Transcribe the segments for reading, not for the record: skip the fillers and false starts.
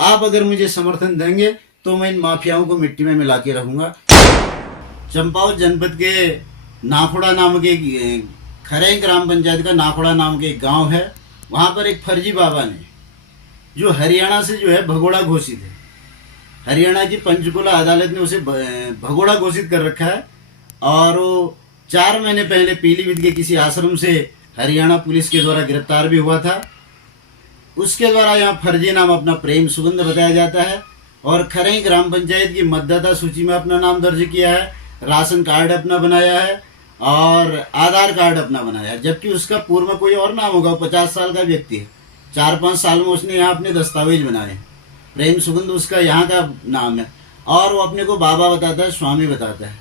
आप अगर मुझे समर्थन देंगे तो मैं इन माफियाओं को मिट्टी में मिला के रहूंगा। चंपावत जनपद के नाखुड़ा नाम के खरई ग्राम पंचायत का नाखुड़ा नाम के एक गांव है। वहां पर एक फर्जी बाबा ने, जो हरियाणा से जो है भगोड़ा घोषित है, हरियाणा की पंचकुला अदालत ने उसे भगोड़ा घोषित कर रखा है। और वो 4 महीने पहले पीलीभीत के किसी आश्रम से हरियाणा पुलिस के द्वारा गिरफ्तार भी हुआ था। उसके द्वारा यहाँ फर्जी नाम अपना प्रेम सुगंध बताया जाता है और खरई ग्राम पंचायत की मतदाता सूची में अपना नाम दर्ज किया है, राशन कार्ड अपना बनाया है और आधार कार्ड अपना बनाया है। जबकि उसका पूर्व में कोई और नाम होगा। 50 साल का व्यक्ति है, 4-5 साल में उसने यहाँ अपने दस्तावेज बनाए। प्रेम सुगंध उसका यहाँ का नाम है और वो अपने को बाबा बताता है, स्वामी बताता है।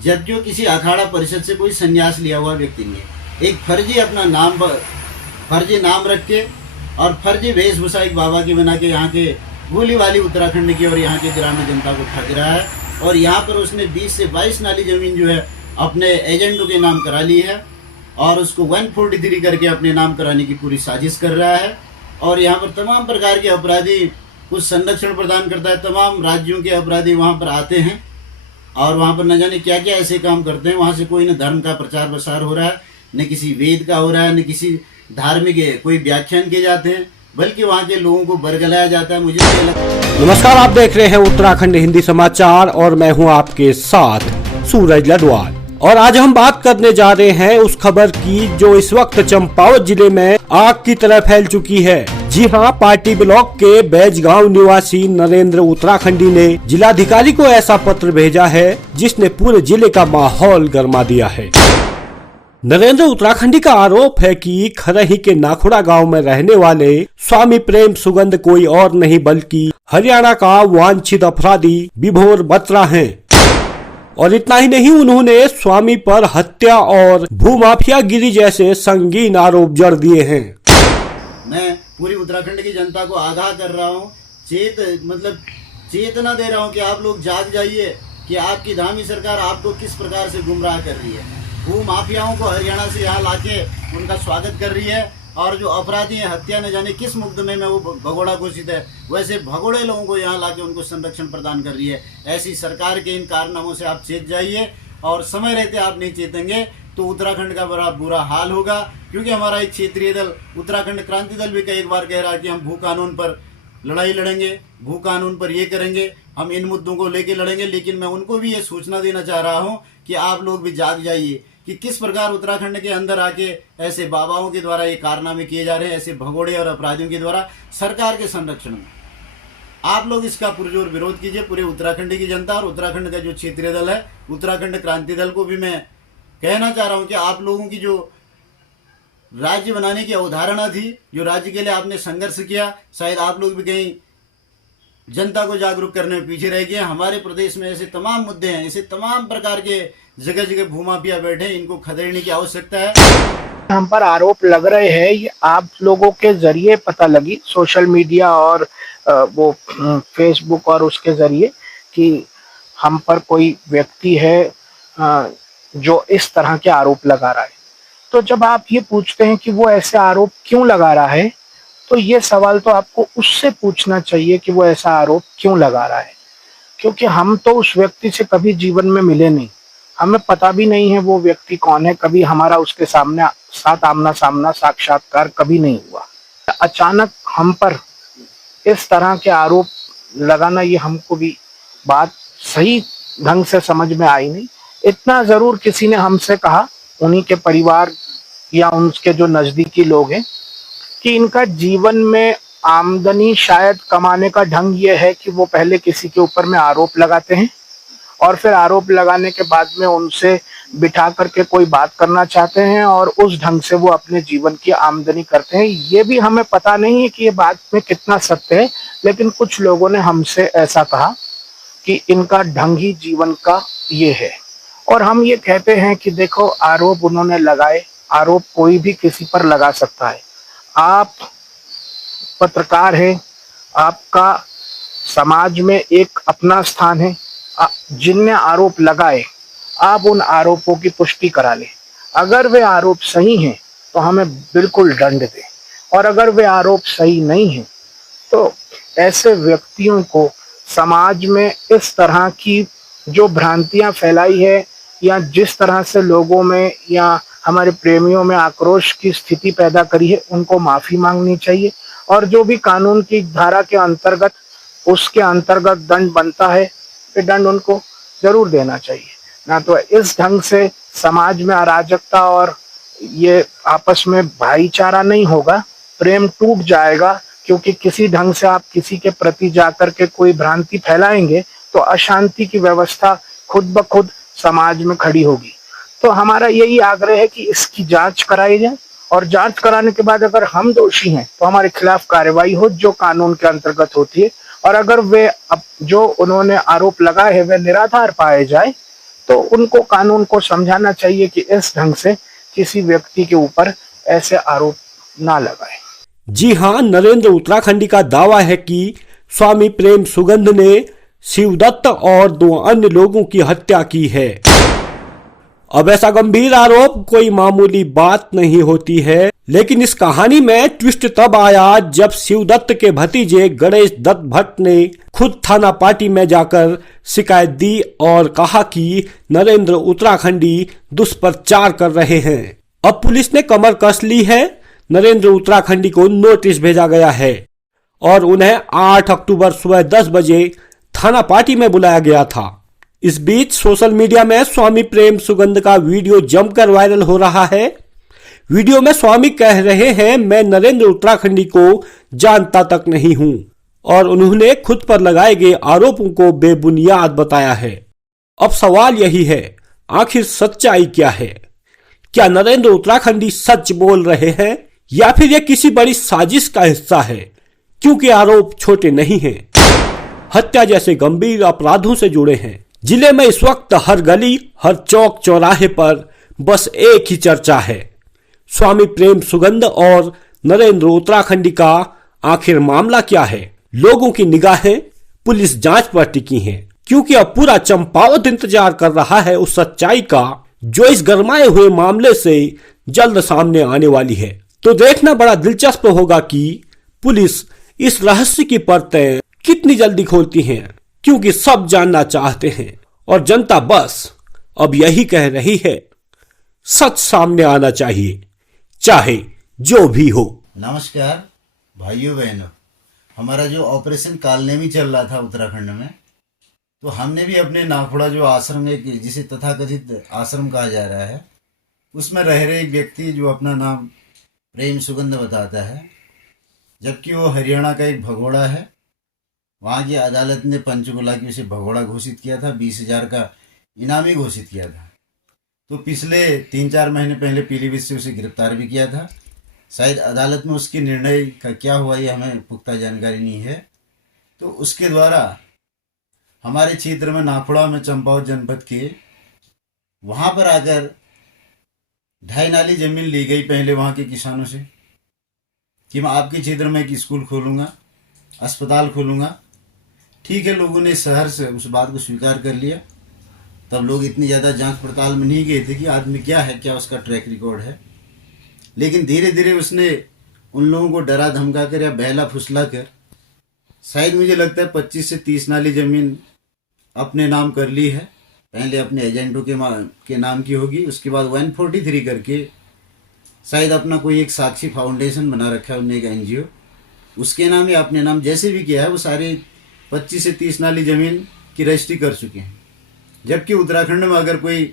जबकि वो किसी अखाड़ा परिषद से कोई संन्यास लिया हुआ व्यक्ति नहीं है। एक फर्जी अपना नाम, फर्जी नाम रख के और फर्जी वेशभूषा एक बाबा की बना के यहाँ के भोली वाली उत्तराखंड की और यहाँ के ग्रामीण जनता को ठग रहा है। और यहाँ पर उसने 20 से 22 नाली जमीन जो है अपने एजेंटों के नाम करा ली है और उसको 143 करके अपने नाम कराने की पूरी साजिश कर रहा है। और यहाँ पर तमाम प्रकार के अपराधी कुछ संरक्षण प्रदान करता है। तमाम राज्यों के अपराधी वहाँ पर आते हैं और वहाँ पर न जाने क्या क्या ऐसे काम करते हैं। वहाँ से कोई न धर्म का प्रचार प्रसार हो रहा है, न किसी वेद का हो रहा है, न किसी धार्मिक कोई व्याख्यान किए जाते हैं, बल्कि वहाँ के लोगों को बरगलाया जाता है। मुझे नमस्कार, आप देख रहे हैं उत्तराखंड हिंदी समाचार और मैं हूं आपके साथ सूरज लडवाल। और आज हम बात करने जा रहे हैं उस खबर की जो इस वक्त चंपावत जिले में आग की तरह फैल चुकी है। जी हां, पार्टी ब्लॉक के बैजगांव निवासी नरेंद्र उत्तराखंडी ने जिलाधिकारी को ऐसा पत्र भेजा है जिसने पूरे जिले का माहौल गर्मा दिया है। नरेंद्र उत्तराखंडी का आरोप है कि खरही के नाखुड़ा गांव में रहने वाले स्वामी प्रेम सुगंध कोई और नहीं बल्कि हरियाणा का वांछित अपराधी विभोर बत्रा हैं। और इतना ही नहीं, उन्होंने स्वामी पर हत्या और भूमाफियागिरी जैसे संगीन आरोप जड़ दिए हैं। मैं पूरी उत्तराखंड की जनता को आगाह कर रहा हूँ, चेतना दे रहा हूँ कि आप लोग जाग जाइए कि आपकी धामी सरकार आपको किस प्रकार से गुमराह कर रही है। भू माफियाओं को हरियाणा से यहाँ लाके उनका स्वागत कर रही है और जो अपराधी हैं, हत्या न जाने किस मुकदमे में वो भगोड़ा घोषित है, वैसे भगोड़े लोगों को यहाँ लाके उनको संरक्षण प्रदान कर रही है। ऐसी सरकार के इन कारनामों से आप चेत जाइए और समय रहते आप नहीं चेतेंगे तो उत्तराखंड का बड़ा बुरा हाल होगा। क्योंकि हमारा एक क्षेत्रीय दल उत्तराखंड क्रांति दल भी कई बार कह रहा है कि हम भू कानून पर लड़ाई लड़ेंगे, भू कानून पर ये करेंगे, हम इन मुद्दों को लेके लड़ेंगे। लेकिन मैं उनको भी ये सूचना देना चाह रहा हूँ कि आप लोग भी जाग जाइए कि किस प्रकार उत्तराखंड के अंदर आके ऐसे बाबाओं के द्वारा ये कारनामे किए जा रहे हैं, ऐसे भगोड़े और अपराधियों के द्वारा सरकार के संरक्षण में। आप लोग इसका पुरजोर विरोध कीजिए, पूरे उत्तराखंड की जनता। और उत्तराखंड का जो क्षेत्रीय दल है उत्तराखंड क्रांति दल को भी मैं कहना चाह रहा हूँ कि आप लोगों की जो राज्य बनाने की अवधारणा थी, जो राज्य के लिए आपने संघर्ष किया, शायद आप लोग भी कहीं जनता को जागरूक करने में पीछे रह गए। हमारे प्रदेश में ऐसे तमाम मुद्दे हैं, ऐसे तमाम प्रकार के जगह जगह भूमाफिया बैठे, इनको खदेड़ने की आवश्यकता है। हम पर आरोप लग रहे हैं, ये आप लोगों के जरिए पता लगी, सोशल मीडिया और वो फेसबुक और उसके जरिए, कि हम पर कोई व्यक्ति है जो इस तरह के आरोप लगा रहा है। तो जब आप ये पूछते हैं कि वो ऐसे आरोप क्यों लगा रहा है, तो ये सवाल तो आपको उससे पूछना चाहिए कि वो ऐसा आरोप क्यों लगा रहा है। क्योंकि हम तो उस व्यक्ति से कभी जीवन में मिले नहीं, हमें पता भी नहीं है वो व्यक्ति कौन है, कभी हमारा उसके साथ आमना सामना साक्षात्कार कभी नहीं हुआ। अचानक हम पर इस तरह के आरोप लगाना, ये हमको भी बात सही ढंग से समझ में आई नहीं। इतना जरूर किसी ने हमसे कहा, उन्हीं के परिवार या उनके जो नजदीकी लोग हैं, कि इनका जीवन में आमदनी शायद कमाने का ढंग ये है कि वो पहले किसी के ऊपर में आरोप लगाते हैं और फिर आरोप लगाने के बाद में उनसे बिठा करके कोई बात करना चाहते हैं और उस ढंग से वो अपने जीवन की आमदनी करते हैं। ये भी हमें पता नहीं है कि ये बात में कितना सत्य है, लेकिन कुछ लोगों ने हमसे ऐसा कहा कि इनका ढंग ही जीवन का ये है। और हम ये कहते हैं कि देखो, आरोप उन्होंने लगाए, आरोप कोई भी किसी पर लगा सकता है। आप पत्रकार हैं, आपका समाज में एक अपना स्थान है। जिनने आरोप लगाए, आप उन आरोपों की पुष्टि करा लें। अगर वे आरोप सही हैं तो हमें बिल्कुल दंड दें, और अगर वे आरोप सही नहीं हैं तो ऐसे व्यक्तियों को समाज में इस तरह की जो भ्रांतियां फैलाई है या जिस तरह से लोगों में या हमारे प्रेमियों में आक्रोश की स्थिति पैदा करी है, उनको माफी मांगनी चाहिए और जो भी कानून की धारा के अंतर्गत उसके अंतर्गत दंड बनता है, ये दंड उनको जरूर देना चाहिए। ना तो इस ढंग से समाज में अराजकता और ये आपस में भाईचारा नहीं होगा, प्रेम टूट जाएगा, क्योंकि किसी ढंग से आप किसी के प्रति जाकर के कोई भ्रांति फैलाएंगे तो अशांति की व्यवस्था खुद ब खुद समाज में खड़ी होगी। तो हमारा यही आग्रह है कि इसकी जांच कराई जाए और जांच कराने के बाद अगर हम दोषी हैं तो हमारे खिलाफ कार्रवाई हो जो कानून के अंतर्गत होती है, और अगर वे जो उन्होंने आरोप लगाए हैं वे निराधार पाए जाए तो उनको कानून को समझाना चाहिए कि इस ढंग से किसी व्यक्ति के ऊपर ऐसे आरोप ना लगाए। जी हाँ, नरेंद्र उत्तराखंडी का दावा है कि स्वामी प्रेम सुगंध ने शिवदत्त और 2 अन्य लोगों की हत्या की है। अब ऐसा गंभीर आरोप कोई मामूली बात नहीं होती है, लेकिन इस कहानी में ट्विस्ट तब आया जब शिवदत्त के भतीजे गणेश दत्त भट्ट ने खुद थाना पाटी में जाकर शिकायत दी और कहा कि नरेंद्र उत्तराखंडी दुष्प्रचार कर रहे हैं। अब पुलिस ने कमर कस ली है, नरेंद्र उत्तराखंडी को नोटिस भेजा गया है और उन्हें 8 अक्टूबर सुबह 10 बजे थाना पाटी में बुलाया गया था। इस बीच सोशल मीडिया में स्वामी प्रेम सुगंध का वीडियो जमकर वायरल हो रहा है। वीडियो में स्वामी कह रहे हैं, मैं नरेंद्र उत्तराखंडी को जानता तक नहीं हूं, और उन्होंने खुद पर लगाए गए आरोपों को बेबुनियाद बताया है। अब सवाल यही है, आखिर सच्चाई क्या है? क्या नरेंद्र उत्तराखंडी सच बोल रहे हैं या फिर यह किसी बड़ी साजिश का हिस्सा है? क्योंकि आरोप छोटे नहीं हैं, हत्या जैसे गंभीर अपराधों से जुड़े हैं। जिले में इस वक्त हर गली, हर चौक चौराहे पर बस एक ही चर्चा है, स्वामी प्रेम सुगंध और नरेंद्र उत्तराखंडी का आखिर मामला क्या है? लोगों की निगाहें पुलिस जांच पर टिकी हैं, क्योंकि अब पूरा चंपावत इंतजार कर रहा है उस सच्चाई का जो इस गरमाए हुए मामले से जल्द सामने आने वाली है। तो देखना बड़ा दिलचस्प होगा कि पुलिस इस रहस्य की परतें कितनी जल्दी खोलती हैं, क्योंकि सब जानना चाहते हैं और जनता बस अब यही कह रही है, सच सामने आना चाहिए, चाहे जो भी हो। नमस्कार भाइयों बहनों, हमारा जो ऑपरेशन कालनेमी चल रहा था उत्तराखंड में, तो हमने भी अपने नाखुड़ा जो आश्रम है, जिसे तथाकथित आश्रम कहा जा रहा है, उसमें रह रहे एक व्यक्ति जो अपना नाम प्रेम सुगंध बताता है, जबकि वो हरियाणा का एक भगोड़ा है। वहाँ की अदालत ने पंचकुला की उसे भगोड़ा घोषित किया था, 20,000 का इनामी घोषित किया था। तो पिछले 3-4 महीने पहले पीलीभीत से उसे गिरफ्तार भी किया था। शायद अदालत में उसके निर्णय का क्या हुआ ये हमें पुख्ता जानकारी नहीं है। तो उसके द्वारा हमारे क्षेत्र में नाखुड़ा में चंपावत जनपद के वहाँ पर आकर 2.5 नाली जमीन ली गई पहले वहाँ के किसानों से कि मैं आपके क्षेत्र में एक स्कूल खोलूँगा, अस्पताल खोलूँगा। ठीक है, लोगों ने शहर से उस बात को स्वीकार कर लिया। तब लोग इतनी ज़्यादा जांच पड़ताल में नहीं गए थे कि आदमी क्या है, क्या उसका ट्रैक रिकॉर्ड है। लेकिन धीरे धीरे उसने उन लोगों को डरा धमका कर या बहला फुसला कर शायद मुझे लगता है 25 से 30 नाली ज़मीन अपने नाम कर ली है। पहले अपने एजेंटों के नाम की होगी, उसके बाद 143 करके शायद अपना कोई एक साक्षी फाउंडेशन बना रखा है उन्होंने, एक NGO, उसके नाम या अपने नाम जैसे भी किया है, वो सारे 25 से 30 नाली ज़मीन की रजिस्ट्री कर चुके हैं। जबकि उत्तराखंड में अगर कोई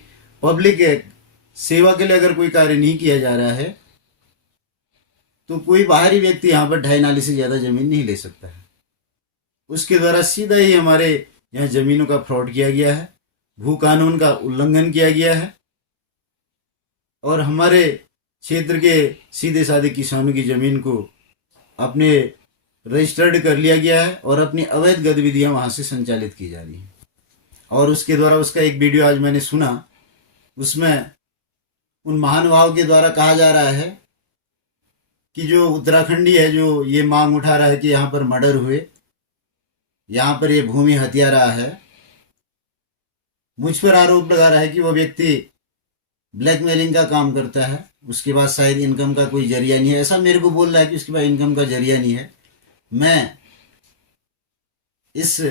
पब्लिक सेवा के लिए अगर कोई कार्य नहीं किया जा रहा है तो कोई बाहरी व्यक्ति यहाँ पर 2.5 नाली से ज़्यादा ज़मीन नहीं ले सकता है। उसके द्वारा सीधा ही हमारे यहाँ ज़मीनों का फ्रॉड किया गया है, भू कानून का उल्लंघन किया गया है और हमारे क्षेत्र के सीधे साधे किसानों की ज़मीन को अपने रजिस्टर्ड कर लिया गया है और अपनी अवैध गतिविधियाँ वहाँ से संचालित की जा रही हैं। और उसके द्वारा उसका एक वीडियो आज मैंने सुना, उसमें उन महानुभाव के द्वारा कहा जा रहा है कि जो उत्तराखंडी है जो ये मांग उठा रहा है कि यहाँ पर मर्डर हुए, यहाँ पर ये भूमि हत्या रहा है, मुझ पर आरोप लगा रहा है कि वो व्यक्ति ब्लैकमेलिंग का काम करता है, उसके बाद शायद इनकम का कोई जरिया नहीं है। ऐसा मेरे को बोल रहा है कि उसके पास इनकम का जरिया नहीं है। मैं इस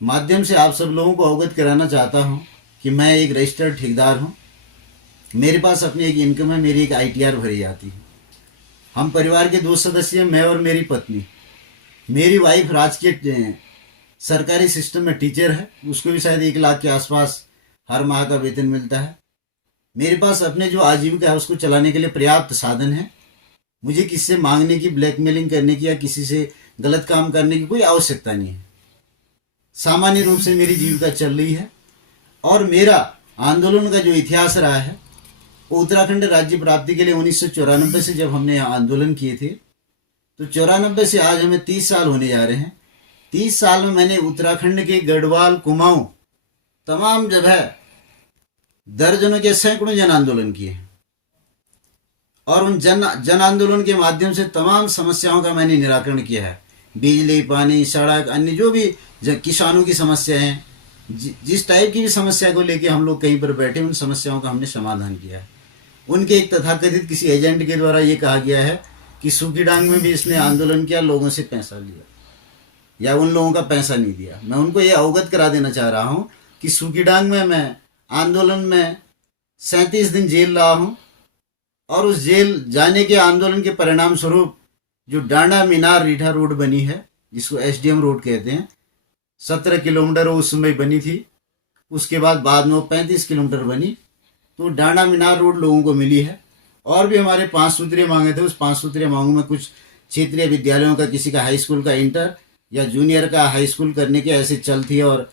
माध्यम से आप सब लोगों को अवगत कराना चाहता हूं कि मैं एक रजिस्टर्ड ठेकेदार हूं। मेरे पास अपनी एक इनकम है, मेरी एक ITR भरी जाती है। हम परिवार के 2 सदस्य हैं, मैं और मेरी पत्नी। मेरी वाइफ राजकीय सरकारी सिस्टम में टीचर है, उसको भी शायद 1 लाख के आसपास हर माह का वेतन मिलता है। मेरे पास अपने जो आजीविका है उसको चलाने के लिए पर्याप्त साधन है। मुझे किसी से मांगने की, ब्लैकमेलिंग करने की या किसी से गलत काम करने की कोई आवश्यकता नहीं है। सामान्य रूप से मेरी जीविका चल रही है। और मेरा आंदोलन का जो इतिहास रहा है वो उत्तराखंड राज्य प्राप्ति के लिए 1994 से जब हमने यहाँ आंदोलन किए थे, तो 94 से आज हमें 30 साल होने जा रहे हैं। 30 साल में मैंने उत्तराखंड के गढ़वाल, कुमाऊं तमाम जगह दर्जनों के सैकड़ों जन आंदोलन किए और उन जन आंदोलन के माध्यम से तमाम समस्याओं का मैंने निराकरण किया है। बिजली, पानी, सड़क, अन्य जो भी किसानों की समस्या हैं, जिस टाइप की भी समस्या को लेके हम लोग कहीं पर बैठे, उन समस्याओं का हमने समाधान किया है। उनके एक तथाकथित किसी एजेंट के द्वारा ये कहा गया है कि सूखीडांग में भी इसने आंदोलन किया, लोगों से पैसा लिया या उन लोगों का पैसा नहीं दिया। मैं उनको ये अवगत करा देना चाह रहा हूँ कि सूखीडांग में मैं आंदोलन में 37 दिन जेल रहा हूँ और उस जेल जाने के आंदोलन के परिणाम स्वरूप जो डांडा मीनार रीठा रोड बनी है, जिसको SDM रोड कहते हैं, 17 किलोमीटर उस समय बनी थी। उसके बाद में वो 35 किलोमीटर बनी। तो डांडा मीनार रोड लोगों को मिली है। और भी हमारे 5 सूत्रीय मांगे थे। उस 5 सूत्रीय मांगों में कुछ क्षेत्रीय विद्यालयों का, किसी का हाई स्कूल का इंटर या जूनियर का हाई स्कूल करने के ऐसे चल थी और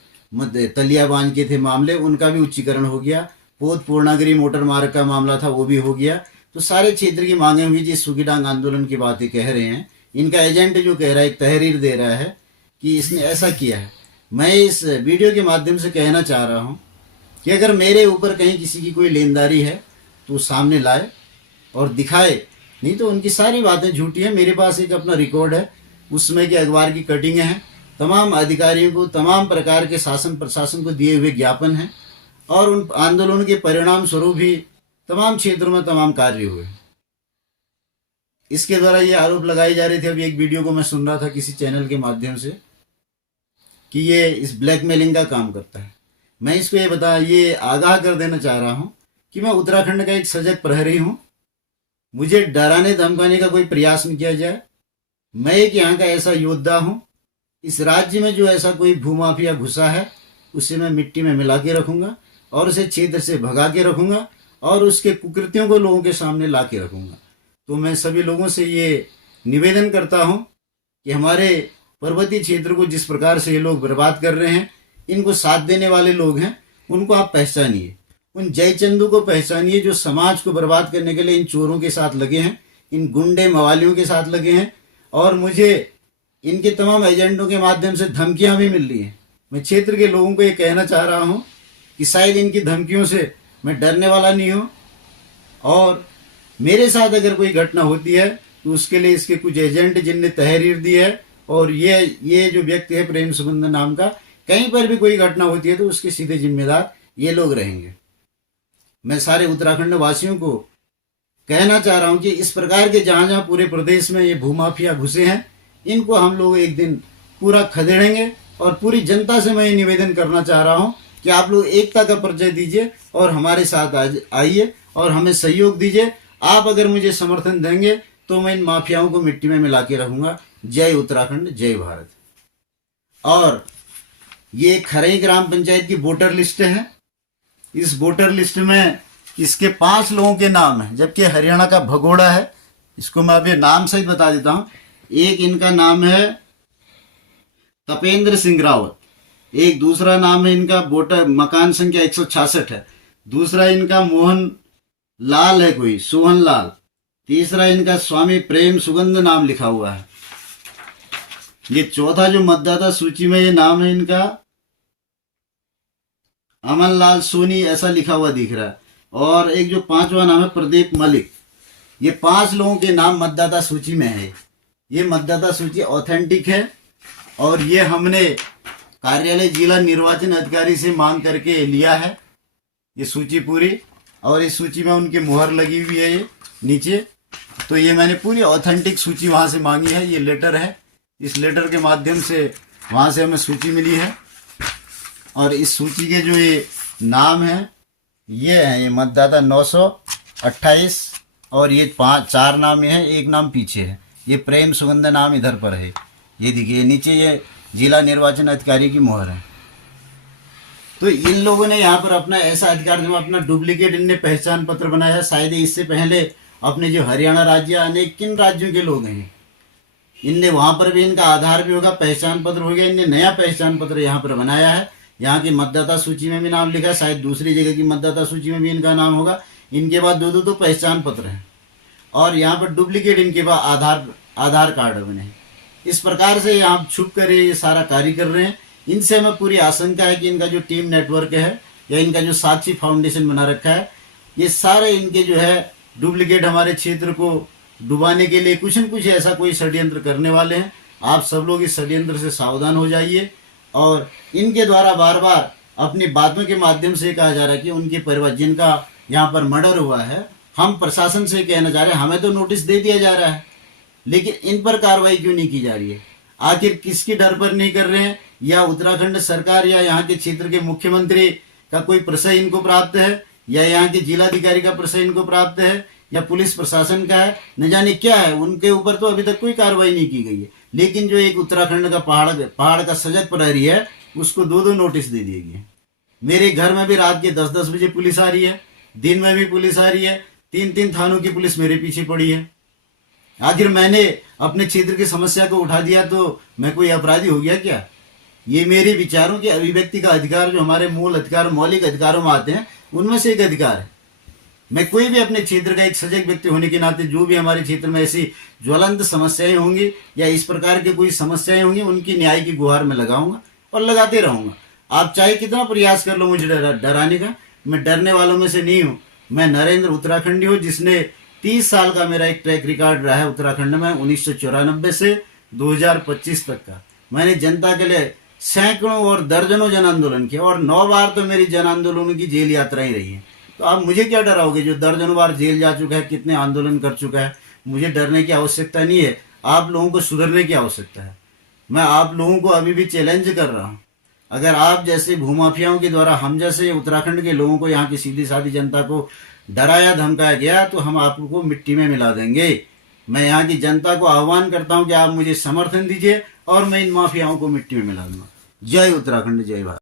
तलिया बांध के थे मामले, उनका भी उच्चीकरण हो गया। पोत पूर्णागिरी मोटर मार्ग का मामला था, वो भी हो गया। तो सारे क्षेत्र की मांगे हुई। जिस सूखीडांग आंदोलन की बातें कह रहे हैं, इनका एजेंट जो कह रहा है, एक तहरीर दे रहा है कि इसने ऐसा किया है। मैं इस वीडियो के माध्यम से कहना चाह रहा हूँ कि अगर मेरे ऊपर कहीं किसी की कोई लेनदारी है तो सामने लाए और दिखाए, नहीं तो उनकी सारी बातें झूठी हैं। मेरे पास एक अपना रिकॉर्ड है, उस समय के अखबार की कटिंगें हैं, तमाम अधिकारियों को, तमाम प्रकार के शासन प्रशासन को दिए हुए ज्ञापन हैं और उन आंदोलनों के परिणाम स्वरूप भी तमाम क्षेत्रों में तमाम कार्य हुए। इसके द्वारा ये आरोप लगाए जा रहे थे। अभी एक वीडियो को मैं सुन रहा था किसी चैनल के माध्यम से कि ये इस ब्लैकमेलिंग का काम करता है। मैं इसको ये आगाह कर देना चाह रहा हूँ कि मैं उत्तराखंड का एक सजग प्रहरी हूँ। मुझे डराने धमकाने का कोई प्रयास नहीं किया जाए। मैं एक यहाँ का ऐसा योद्धा हूँ। इस राज्य में जो ऐसा कोई भूमाफिया घुसा है उसे मैं मिट्टी में मिला के रखूँगा और उसे क्षेत्र से भगा के रखूँगा और उसके कुकृत्यों को लोगों के सामने ला के रखूँगा। तो मैं सभी लोगों से ये निवेदन करता हूँ कि हमारे पर्वतीय क्षेत्र को जिस प्रकार से ये लोग बर्बाद कर रहे हैं, इनको साथ देने वाले लोग हैं, उनको आप पहचानिए। उन जयचंदू को पहचानिए जो समाज को बर्बाद करने के लिए इन चोरों के साथ लगे हैं, इन गुंडे मवालियों के साथ लगे हैं। और मुझे इनके तमाम एजेंटों के माध्यम से धमकियां भी मिल रही हैं। मैं क्षेत्र के लोगों को ये कहना चाह रहा हूँ कि शायद इनकी धमकियों से मैं डरने वाला नहीं हूँ और मेरे साथ अगर कोई घटना होती है तो उसके लिए इसके कुछ एजेंट जिनने तहरीर दी है और ये जो व्यक्ति है प्रेम सुगंध नाम का, कहीं पर भी कोई घटना होती है तो उसके सीधे जिम्मेदार ये लोग रहेंगे। मैं सारे उत्तराखंड वासियों को कहना चाह रहा हूँ कि इस प्रकार के जहाँ जहाँ पूरे प्रदेश में ये भूमाफिया घुसे हैं, इनको हम लोग एक दिन पूरा खदेड़ेंगे। और पूरी जनता से मैं ये निवेदन करना चाह रहा हूँ कि आप लोग एकता का परिचय दीजिए और हमारे साथ आइए और हमें सहयोग दीजिए। आप अगर मुझे समर्थन देंगे तो मैं इन माफियाओं को मिट्टी में मिला के रखूँगा। जय उत्तराखंड, जय भारत। और ये खरई ग्राम पंचायत की वोटर लिस्ट है। इस वोटर लिस्ट में इसके 5 लोगों के नाम हैं, जबकि हरियाणा का भगोड़ा है। इसको मैं अभी नाम सहित बता देता हूँ। एक इनका नाम है तपेंद्र सिंह रावत, एक दूसरा नाम है इनका वोटर मकान संख्या 166 है, दूसरा इनका मोहन लाल है, कोई सोहन लाल, तीसरा इनका स्वामी प्रेम सुगंध नाम लिखा हुआ है। ये चौथा जो मतदाता सूची में ये नाम है इनका अमन लाल सोनी, ऐसा लिखा हुआ दिख रहा है। और एक जो 5वां नाम है प्रदीप मलिक। ये 5 लोगों के नाम मतदाता सूची में है। ये मतदाता सूची ऑथेंटिक है और ये हमने कार्यालय जिला निर्वाचन अधिकारी से मांग करके लिया है ये सूची पूरी। और इस सूची में उनकी मुहर लगी हुई है ये नीचे। तो ये मैंने पूरी ऑथेंटिक सूची वहाँ से मांगी है। ये लेटर है, इस लेटर के माध्यम से वहाँ से हमें सूची मिली है। और इस सूची के जो ये नाम हैं ये हैं, ये मतदाता 928 और ये 4 नाम ये हैं, एक नाम पीछे है। ये प्रेम सुगंध नाम इधर पर है। ये देखिए नीचे ये जिला निर्वाचन अधिकारी की मोहर है। तो इन लोगों ने यहाँ पर अपना ऐसा अधिकार जमा, अपना डुप्लीकेट इनने पहचान पत्र बनाया है। शायद इससे पहले अपने जो हरियाणा राज्य अनेक किन राज्यों के लोग हैं, इनने वहाँ पर भी इनका आधार भी होगा, पहचान पत्र हो गया। इनने नया पहचान पत्र यहाँ पर बनाया है। यहाँ की मतदाता सूची में भी नाम लिखा है, शायद दूसरी जगह की मतदाता सूची में भी इनका नाम होगा। इनके पास दो तो पहचान पत्र हैं और यहाँ पर डुप्लीकेट इनके पास आधार कार्ड बने हैं। इस प्रकार से यहाँ छुप कर ये सारा कार्य कर रहे हैं। इनसे हमें पूरी आशंका है कि इनका जो टीम नेटवर्क है या इनका जो साक्षी फाउंडेशन बना रखा है, ये सारे इनके जो है डुप्लीकेट हमारे क्षेत्र को डुबाने के लिए कुछ न कुछ ऐसा कोई षड्यंत्र करने वाले हैं। आप सब लोग इस षड्यंत्र से सावधान हो जाइए। और इनके द्वारा बार बार अपनी बातों के माध्यम से कहा जा रहा है कि उनके परिवार जिनका यहाँ पर मर्डर हुआ है, हम प्रशासन से कहना चाह रहे हैं, हमें तो नोटिस दे दिया जा रहा है लेकिन इन पर कार्रवाई क्यों नहीं की जा रही है? आखिर किसके डर पर नहीं कर रहे हैं? या उत्तराखंड सरकार या यहाँ के क्षेत्र के मुख्यमंत्री का कोई प्रश्न इनको प्राप्त है, या यहाँ के जिलाधिकारी का प्रश्न इनको प्राप्त है, या पुलिस प्रशासन का है, न जाने क्या है। उनके ऊपर तो अभी तक कोई कार्रवाई नहीं की गई है। लेकिन जो एक उत्तराखंड का पहाड़ का सजग प्रहरी है, उसको 2 नोटिस दे दिए गए। मेरे घर में भी रात के 10-10 बजे पुलिस आ रही है, दिन में भी पुलिस आ रही है। 3-3 थानों की पुलिस मेरे पीछे पड़ी है। आखिर मैंने अपने क्षेत्र की समस्या को उठा दिया तो मैं कोई अपराधी हो गया क्या? ये मेरे विचारों के अभिव्यक्ति का अधिकार, जो हमारे मूल अधिकार मौलिक अधिकारों में आते हैं, उनमें से एक अधिकार है। मैं कोई भी अपने क्षेत्र का एक सजग व्यक्ति होने के नाते जो भी हमारे क्षेत्र में ऐसी ज्वलंत समस्याएं होंगी या इस प्रकार की कोई समस्याएं होंगी, उनकी न्याय की गुहार में लगाऊंगा और लगाते रहूंगा। आप चाहे कितना प्रयास कर लो मुझे डराने का, मैं डरने वालों में से नहीं हूँ। मैं नरेंद्र उत्तराखंडी हूँ, जिसने 30 साल का मेरा एक ट्रैक रिकॉर्ड रहा है उत्तराखंड में। 1994 से 2025 तक का मैंने जनता के लिए सैकड़ों और दर्जनों जन आंदोलन किए और 9 बार तो मेरी जन आंदोलनों की जेल यात्राएं रही हैं। तो आप मुझे क्या डराओगे? जो दर्जनों बार जेल जा चुका है, कितने आंदोलन कर चुका है, मुझे डरने की आवश्यकता नहीं है। आप लोगों को सुधरने की आवश्यकता है। मैं आप लोगों को अभी भी चैलेंज कर रहा हूँ। अगर आप जैसे भूमाफियाओं के द्वारा हम जैसे उत्तराखंड के लोगों को, यहाँ की सीधी सादी जनता को डराया धमकाया गया, तो हम आपको मिट्टी में मिला देंगे। मैं यहाँ की जनता को आह्वान करता हूँ कि आप मुझे समर्थन दीजिए और मैं इन माफियाओं को मिट्टी में मिला दूंगा। जय उत्तराखंड, जय भारत।